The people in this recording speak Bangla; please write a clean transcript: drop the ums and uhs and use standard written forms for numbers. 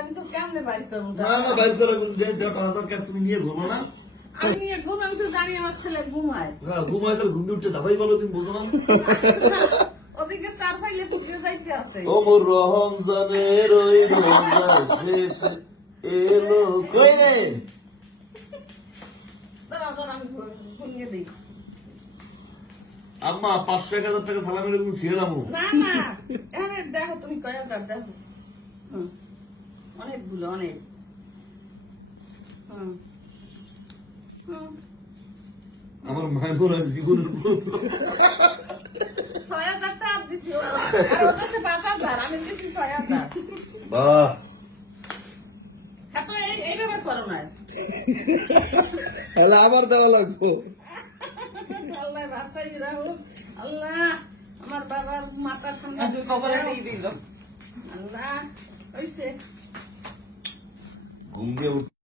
আমি তো কেমনে বাইর করবো? না না বাইর করে তুমি নিয়ে ঘুমো না। আমি নিয়ে ঘুম, আমি তো জানি আমার ছেলে ঘুমায়। হ্যাঁ ঘুমায় তাহলে ঘুম দিয়ে উঠছে ধাপাই বলো তুমি বুঝো না। ওদিকে চার ফাইলে ফুটে যাইতে আছে। ও মোর রমজানের ওই রোজা শেষ এলো কই রে। দাঁড়াও দাঁড়াও, আমি শুনিয়ে দিই। আম্মা 500-1000 টাকা সালামের জন্য ছিলাম। না না, এখানে দেখো তুমি কয় হাজার দেখো। অনেকগুলো অনেক। হুম হুম, আমার মায়ের বলে জীবনের প্রথম 6,000 টাকা দিছি ওর। আর ওর কাছে 5,000, আমি দিছি 6,000। বাহ এখন এইভাবে করো না। তাহলে আবার দেওয়া লাগবো। আল্লাহ বাঁচাই রাখুন। আল্লাহ আমার বাবার মাথা ঠান্ডা কবলে দিয়ে দিল। আল্লাহ হইছে। ঘুম দিয়ে